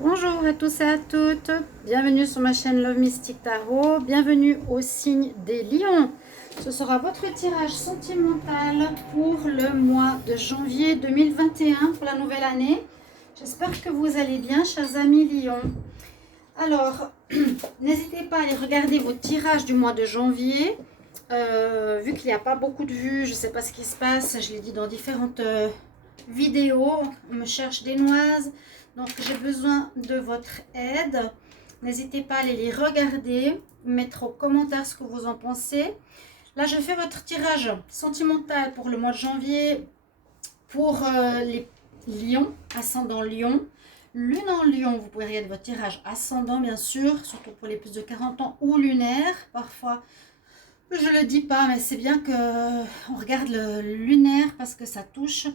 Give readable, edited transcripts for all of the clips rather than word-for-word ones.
Bonjour à tous et à toutes, bienvenue sur ma chaîne Love Mystic Tarot, bienvenue au signe des lions. Ce sera votre tirage sentimental pour le mois de janvier 2021 pour la nouvelle année. J'espère que vous allez bien, chers amis lions. Alors, n'hésitez pas à aller regarder vos tirages du mois de janvier. Vu qu'il n'y a pas beaucoup de vues, je ne sais pas ce qui se passe, je l'ai dit dans différentes vidéos, on me cherche des noises. Donc, j'ai besoin de votre aide. N'hésitez pas à aller les regarder, mettre aux commentaires ce que vous en pensez. Là, je fais votre tirage sentimental pour le mois de janvier pour les lions, ascendant lion. Lune en lion, vous pouvez regarder votre tirage ascendant, bien sûr, surtout pour les plus de 40 ans ou lunaire. Parfois, je ne le dis pas, mais c'est bien qu'on regarde le lunaire parce que ça touche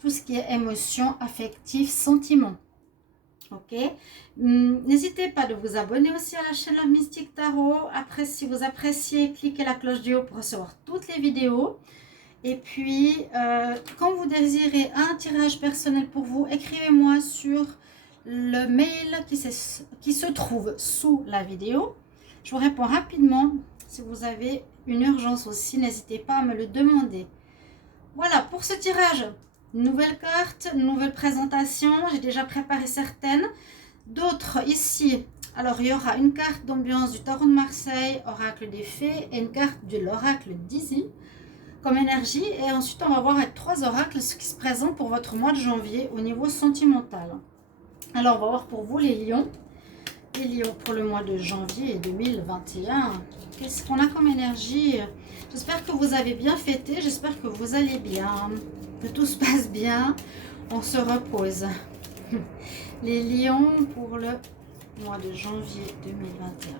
tout ce qui est émotion, affectif, sentiment. Ok, n'hésitez pas de vous abonner aussi à la chaîne Love Mystic Tarot. Après, si vous appréciez, cliquez la cloche du haut pour recevoir toutes les vidéos. Et puis, quand vous désirez un tirage personnel pour vous, écrivez-moi sur le mail qui se trouve sous la vidéo. Je vous réponds rapidement. Si vous avez une urgence aussi, n'hésitez pas à me le demander. Voilà, pour ce tirage, nouvelle carte, nouvelle présentation. J'ai déjà préparé certaines. D'autres ici. Alors, il y aura une carte d'ambiance du Tarot de Marseille, oracle des fées, et une carte de l'oracle d'Izzy comme énergie. Et ensuite, on va voir avec 3 oracles ce qui se présente pour votre mois de janvier au niveau sentimental. Alors, on va voir pour vous les lions. Les lions pour le mois de janvier 2021. Qu'est-ce qu'on a comme énergie? J'espère que vous avez bien fêté. J'espère que vous allez bien. Que tout se passe bien. On se repose. Les lions pour le mois de janvier 2021.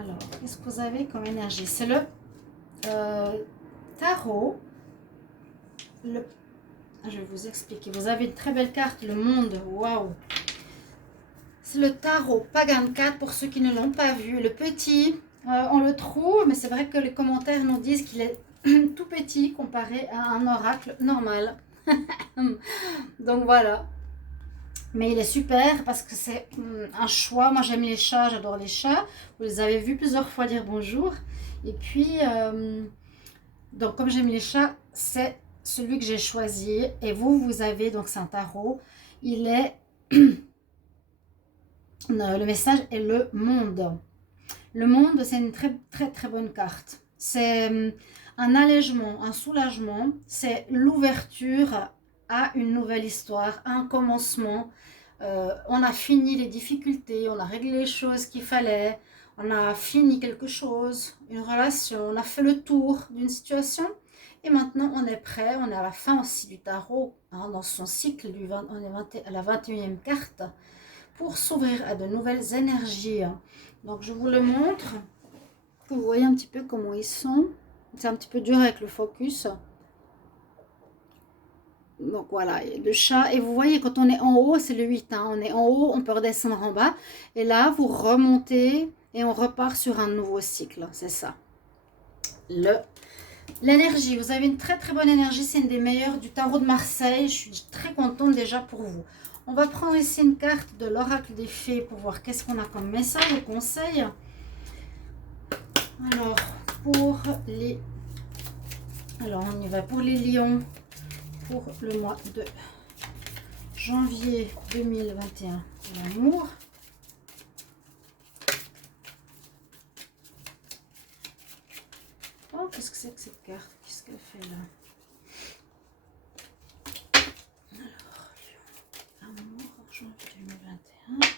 Alors, qu'est-ce que vous avez comme énergie? C'est le tarot. Je vais vous expliquer. Vous avez une très belle carte, le monde. Waouh! C'est le tarot Pagan 4 pour ceux qui ne l'ont pas vu. Le petit, on le trouve, mais c'est vrai que les commentaires nous disent qu'il est tout petit comparé à un oracle normal. Donc voilà. Mais il est super parce que c'est un choix. Moi j'aime les chats, j'adore les chats. Vous les avez vus plusieurs fois dire bonjour. Et puis, donc comme j'aime les chats, c'est celui que j'ai choisi. Et vous avez, donc c'est un tarot. Il est, le message est le monde. Le monde, c'est une très bonne carte. C'est un allègement, un soulagement. C'est l'ouverture à une nouvelle histoire, à un commencement. On a fini les difficultés, on a réglé les choses qu'il fallait, on a fini quelque chose, une relation, on a fait le tour d'une situation et maintenant on est prêt, on est à la fin aussi du tarot, hein, dans son cycle, on est à la 21e carte, pour s'ouvrir à de nouvelles énergies. Donc je vous le montre, vous voyez un petit peu comment ils sont, c'est un petit peu dur avec le focus. Donc voilà, le chat, et vous voyez quand on est en haut, c'est le 8, hein, on est en haut, on peut redescendre en bas, et là vous remontez et on repart sur un nouveau cycle, c'est ça. L'énergie, vous avez une très bonne énergie, c'est une des meilleures du tarot de Marseille, je suis très contente déjà pour vous. On va prendre ici une carte de l'oracle des fées pour voir qu'est-ce qu'on a comme message ou conseil. Alors, on y va pour les lions. Pour le mois de janvier 2021, l'amour. Oh, qu'est-ce que c'est que cette carte? Qu'est-ce qu'elle fait là? Alors, amour, janvier 2021.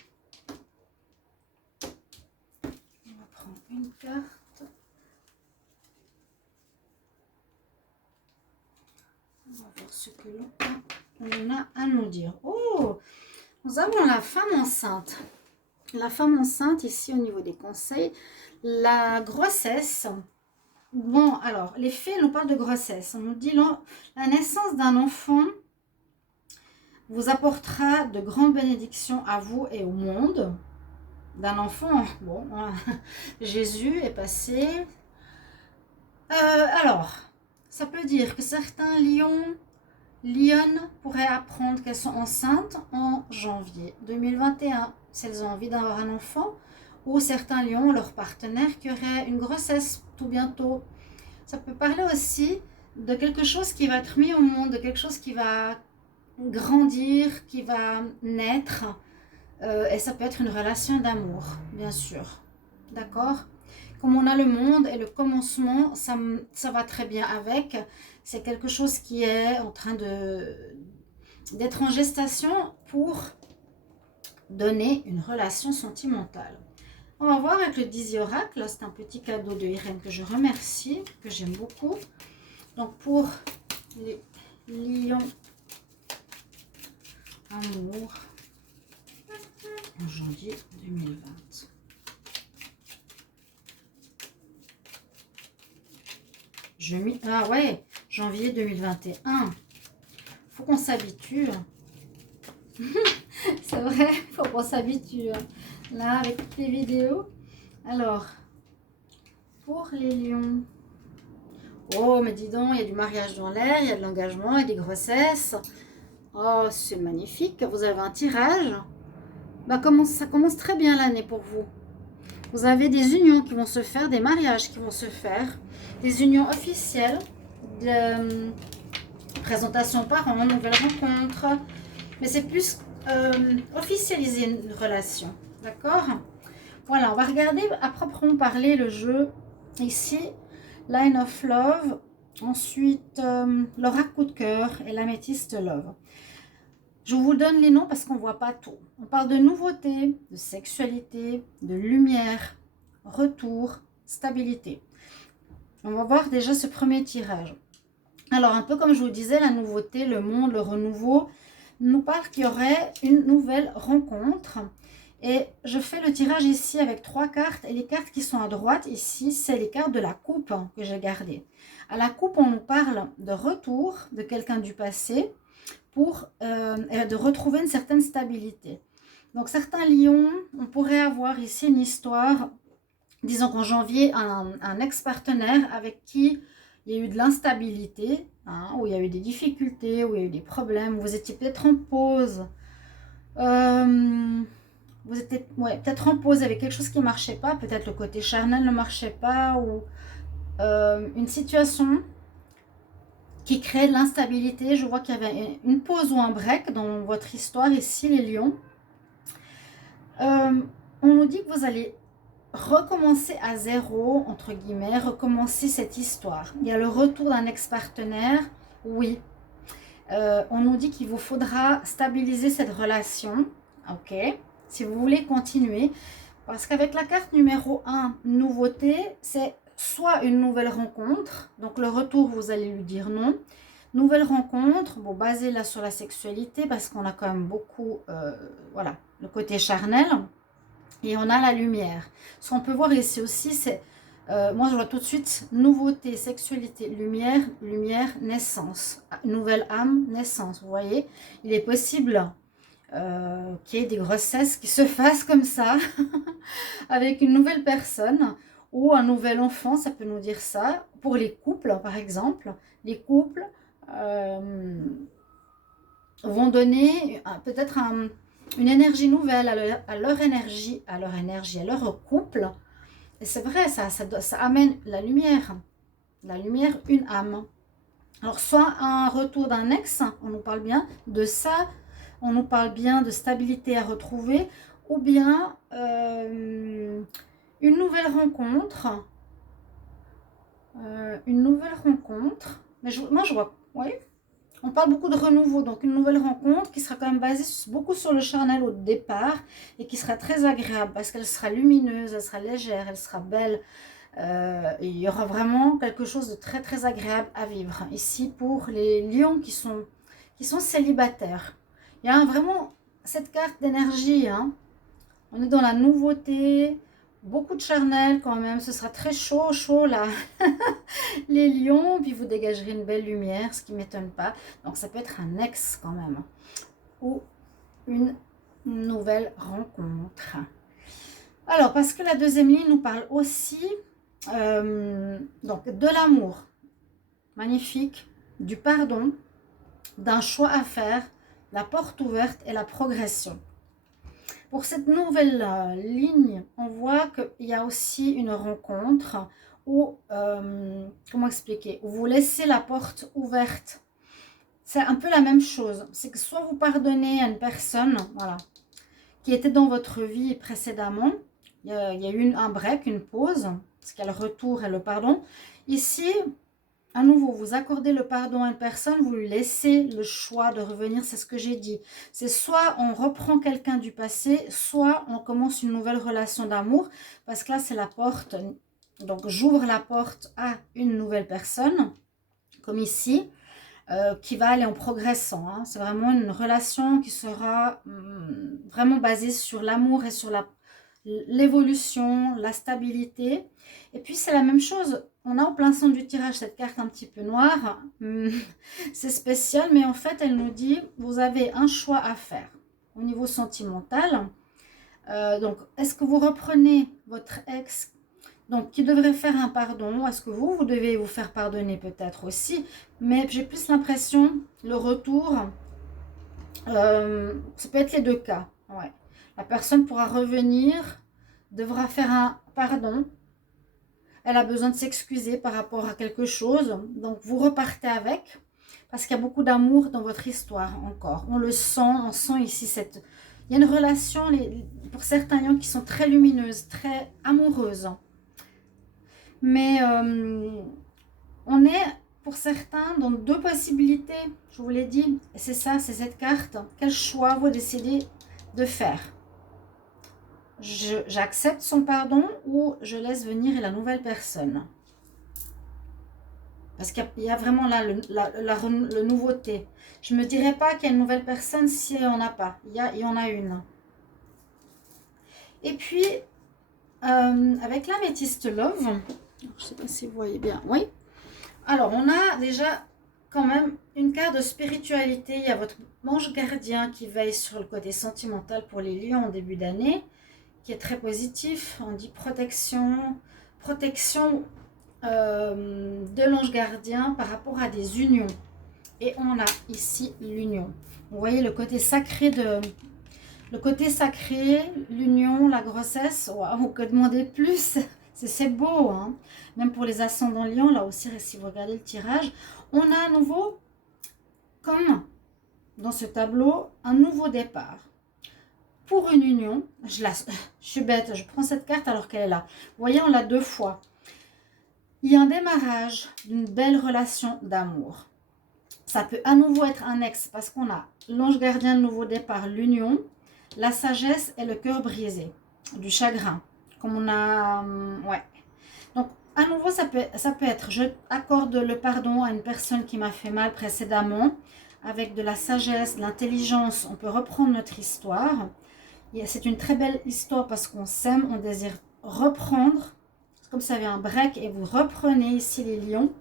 On va prendre une carte. On va voir ce que l'on a à nous dire. Oh, nous avons la femme enceinte. La femme enceinte, ici au niveau des conseils, la grossesse. Bon, alors, les fées nous parlent de grossesse. On nous dit la naissance d'un enfant vous apportera de grandes bénédictions à vous et au monde. D'un enfant, bon, Jésus est passé. Alors, ça peut dire que certains lions Lionnes pourraient apprendre qu'elles sont enceintes en janvier 2021, si elles ont envie d'avoir un enfant, ou certains lions, leur partenaire, qui aurait une grossesse tout bientôt. Ça peut parler aussi de quelque chose qui va être mis au monde, de quelque chose qui va grandir, qui va naître. Et ça peut être une relation d'amour, bien sûr. D'accord? Comme on a le monde et le commencement, ça va très bien avec. C'est quelque chose qui est en train d'être en gestation pour donner une relation sentimentale. On va voir avec le Dizzy Oracle. C'est un petit cadeau de Irène que je remercie, que j'aime beaucoup. Donc pour les lions amour en janvier 2020. Ah ouais, janvier 2021. Faut qu'on s'habitue. C'est vrai, faut qu'on s'habitue. Là, avec toutes les vidéos. Alors, pour les lions. Oh, mais dis donc, il y a du mariage dans l'air, il y a de l'engagement et des grossesses. Oh, c'est magnifique. Vous avez un tirage. Bah, ça commence très bien l'année pour vous. Vous avez des unions qui vont se faire, des mariages qui vont se faire, des unions officielles, de présentation par an, nouvelles rencontres. Mais c'est plus officialiser une relation. D'accord? Voilà, on va regarder à proprement parler le jeu. Ici, Line of Love. Ensuite, l'oracle coup de cœur et l'améthyste Love. Je vous donne les noms parce qu'on ne voit pas tout. On parle de nouveauté, de sexualité, de lumière, retour, stabilité. On va voir déjà ce premier tirage. Alors, un peu comme je vous disais, la nouveauté, le monde, le renouveau, nous parle qu'il y aurait une nouvelle rencontre. Et je fais le tirage ici avec 3 cartes. Et les cartes qui sont à droite ici, c'est les cartes de la coupe que j'ai gardées. À la coupe, on nous parle de retour de quelqu'un du passé pour de retrouver une certaine stabilité. Donc, certains lions, on pourrait avoir ici une histoire, disons qu'en janvier, un ex-partenaire avec qui il y a eu de l'instabilité, hein, où il y a eu des difficultés, où il y a eu des problèmes, où vous étiez peut-être en pause. Vous étiez peut-être en pause avec quelque chose qui ne marchait pas, peut-être le côté charnel ne marchait pas, ou une situation qui crée de l'instabilité. Je vois qu'il y avait une pause ou un break dans votre histoire ici, les lions. On nous dit que vous allez recommencer à zéro, entre guillemets, recommencer cette histoire. Il y a le retour d'un ex-partenaire, oui. On nous dit qu'il vous faudra stabiliser cette relation, ok, si vous voulez continuer. Parce qu'avec la carte numéro 1, nouveauté, c'est soit une nouvelle rencontre, donc le retour, vous allez lui dire non. Nouvelle rencontre, bon, basée là sur la sexualité, parce qu'on a quand même beaucoup, voilà, le côté charnel. Et on a la lumière. Ce qu'on peut voir ici aussi, c'est, moi je vois tout de suite, nouveauté, sexualité, lumière, lumière, naissance. Nouvelle âme, naissance, vous voyez. Il est possible qu'il y ait des grossesses qui se fassent comme ça, avec une nouvelle personne, ou un nouvel enfant, ça peut nous dire ça. Pour les couples, par exemple, les couples vont donner peut-être une énergie nouvelle à leur énergie, à leur couple. Et c'est vrai, ça amène la lumière, une âme. Alors, soit un retour d'un ex, on nous parle bien de ça, on nous parle bien de stabilité à retrouver, ou bien une nouvelle rencontre. Mais moi, je vois, oui. On parle beaucoup de renouveau, donc une nouvelle rencontre qui sera quand même basée beaucoup sur le charnel au départ et qui sera très agréable parce qu'elle sera lumineuse, elle sera légère, elle sera belle. Il y aura vraiment quelque chose de très très agréable à vivre. Ici pour les lions qui sont célibataires. Il y a vraiment cette carte d'énergie. Hein. On est dans la nouveauté, beaucoup de charnel quand même. Ce sera très chaud là. Les lions, puis vous dégagerez une belle lumière, ce qui ne m'étonne pas. Donc ça peut être un ex quand même. Ou une nouvelle rencontre. Alors, parce que la deuxième ligne nous parle aussi donc de l'amour. Magnifique. Du pardon. d'un choix à faire, la porte ouverte et la progression. Pour cette nouvelle ligne, on voit qu'il y a aussi une rencontre où, comment expliquer, où vous laissez la porte ouverte. C'est un peu la même chose. C'est que soit vous pardonnez à une personne, voilà, qui était dans votre vie précédemment. Il y a eu un break, une pause, parce qu'il y a le retour et le pardon. Ici, à nouveau, vous accordez le pardon à une personne, vous lui laissez le choix de revenir, c'est ce que j'ai dit. C'est soit on reprend quelqu'un du passé, soit on commence une nouvelle relation d'amour, parce que là, c'est la porte. Donc, j'ouvre la porte à une nouvelle personne, comme ici, qui va aller en progressant. Hein. C'est vraiment une relation qui sera vraiment basée sur l'amour et sur l'évolution, la stabilité. Et puis, c'est la même chose. On a au plein centre du tirage cette carte un petit peu noire. C'est spécial, mais en fait, elle nous dit, vous avez un choix à faire au niveau sentimental. Donc, est-ce que vous reprenez votre ex, donc qui devrait faire un pardon? Est-ce que vous devez vous faire pardonner peut-être aussi? Mais j'ai plus l'impression, le retour, ça peut être les deux cas. Ouais. La personne pourra revenir, devra faire un pardon. Elle a besoin de s'excuser par rapport à quelque chose. Donc, vous repartez avec. Parce qu'il y a beaucoup d'amour dans votre histoire encore. On le sent, on sent ici cette... Il y a une relation, pour certains lions, qui sont très lumineuses, très amoureuses. Mais on est, pour certains, dans deux possibilités. Je vous l'ai dit. C'est ça, c'est cette carte. Quel choix vous décidez de faire? J'accepte son pardon ou je laisse venir la nouvelle personne. Parce qu'il y a vraiment là le nouveauté. Je ne me dirais pas qu'il y a une nouvelle personne si on n'a pas. Il y en a une. Et puis, avec l'améthyste love, je ne sais pas si vous voyez bien. Oui. Alors, on a déjà quand même une carte de spiritualité. Il y a votre ange gardien qui veille sur le côté sentimental pour les lions en début d'année, qui est très positif. On dit protection de l'ange gardien par rapport à des unions. Et on a ici l'union. Vous voyez le côté sacré l'union, la grossesse. Waouh, que demander de plus? C'est beau, hein? Même pour les ascendants lions, là aussi, si vous regardez le tirage, on a à nouveau, comme dans ce tableau, un nouveau départ. Pour une union, je suis bête, je prends cette carte alors qu'elle est là. Vous voyez, on l'a deux fois. Il y a un démarrage d'une belle relation d'amour. Ça peut à nouveau être un ex parce qu'on a l'ange gardien, le nouveau départ, l'union, la sagesse et le cœur brisé, du chagrin. Comme on a... ouais. Donc, à nouveau, ça peut être, je accorde le pardon à une personne qui m'a fait mal précédemment. Avec de la sagesse, de l'intelligence, on peut reprendre notre histoire. C'est une très belle histoire parce qu'on s'aime, on désire reprendre. C'est comme ça, il y a un break et vous reprenez ici les lions.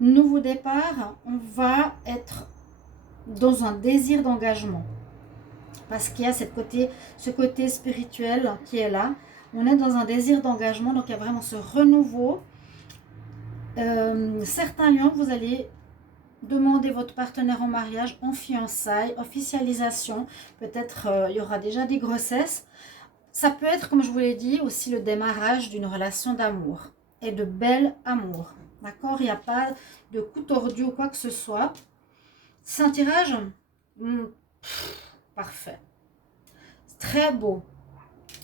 Nouveau départ, on va être dans un désir d'engagement. Parce qu'il y a ce côté spirituel qui est là. On est dans un désir d'engagement, donc il y a vraiment ce renouveau. Certains lions, vous allez demander votre partenaire en mariage, en fiançailles, officialisation. Peut-être il y aura déjà des grossesses. Ça peut être, comme je vous l'ai dit, aussi le démarrage d'une relation d'amour et de bel amour. D'accord? Il n'y a pas de coup tordu ou quoi que ce soit. C'est un tirage parfait. Très beau.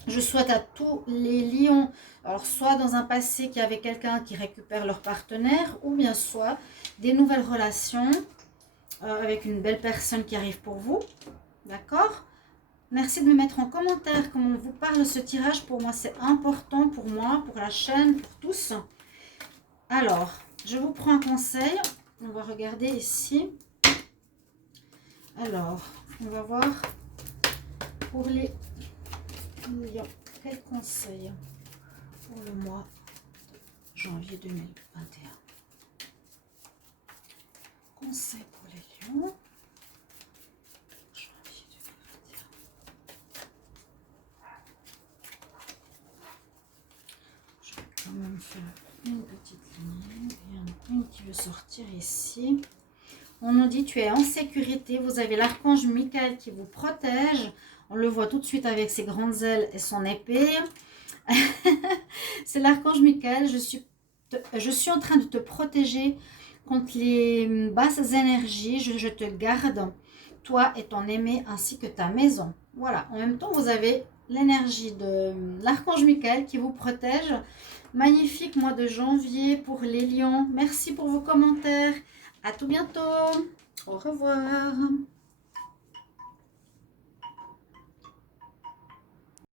Je souhaite à tous les lions, alors soit dans un passé qu'il y avait quelqu'un qui récupère leur partenaire, ou bien soit des nouvelles relations avec une belle personne qui arrive pour vous. D'accord? Merci de me mettre en commentaire comment on vous parle ce tirage. Pour moi, c'est important, pour moi, pour la chaîne, pour tous. Alors, je vous prends un conseil. On va regarder ici. Alors, on va voir pour les lions. Quel conseil pour le mois de janvier 2021? Conseil pour les lions. Janvier 2021. Je vais quand même faire une petite ligne. Il y en a une qui veut sortir ici. On nous dit tu es en sécurité. Vous avez l'archange Michael qui vous protège. On le voit tout de suite avec ses grandes ailes et son épée. C'est l'archange Michael. Je suis en train de te protéger contre les basses énergies. Je te garde, toi et ton aimé, ainsi que ta maison. Voilà. En même temps, vous avez l'énergie de l'archange Michael qui vous protège. Magnifique mois de janvier pour les lions. Merci pour vos commentaires. À tout bientôt. Au revoir.